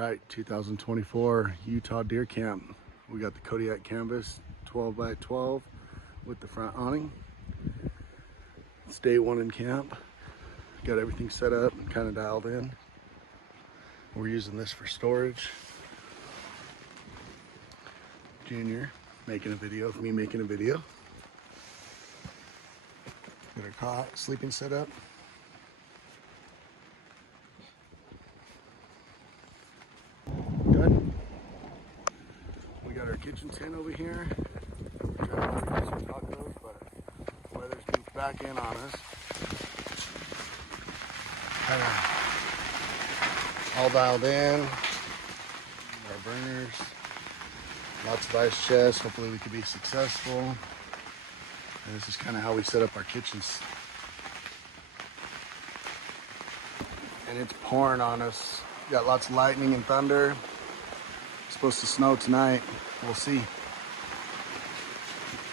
right, 2024 Utah Deer Camp. We got the Kodiak canvas 12 by 12 with the front awning. It's day one in camp. Got everything set up and kind of dialed in. We're using this for storage. Junior making a video of me making a video. Got our cot, sleeping set up. Good. We got our kitchen tent over here. We're trying to get some tacos, but weather's been back in on us. Kind of all dialed in. Our burners. Lots of ice chests. Hopefully we can be successful. And this is kind of how we set up our kitchens. And it's pouring on us. Got lots of lightning and thunder. It's supposed to snow tonight. We'll see.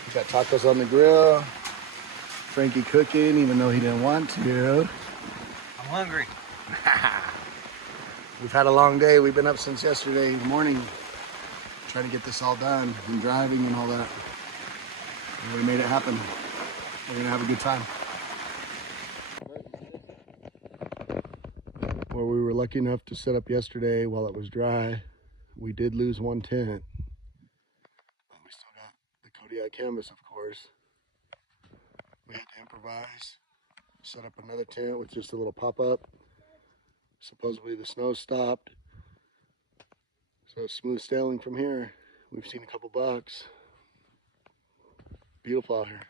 We got tacos on the grill. Frankie cooking, even though he didn't want to. I'm hungry. We've had a long day. We've been up since yesterday morning trying to get this all done and driving and all that. And we made it happen. We're gonna have a good time. Where we were lucky enough to set up yesterday while it was dry, we did lose one tent. But we still got the Kodiak canvas, of course. We had to improvise, set up another tent with just a little pop-up. Supposedly the snow stopped. So smooth sailing from here. We've seen a couple bucks. Beautiful out here.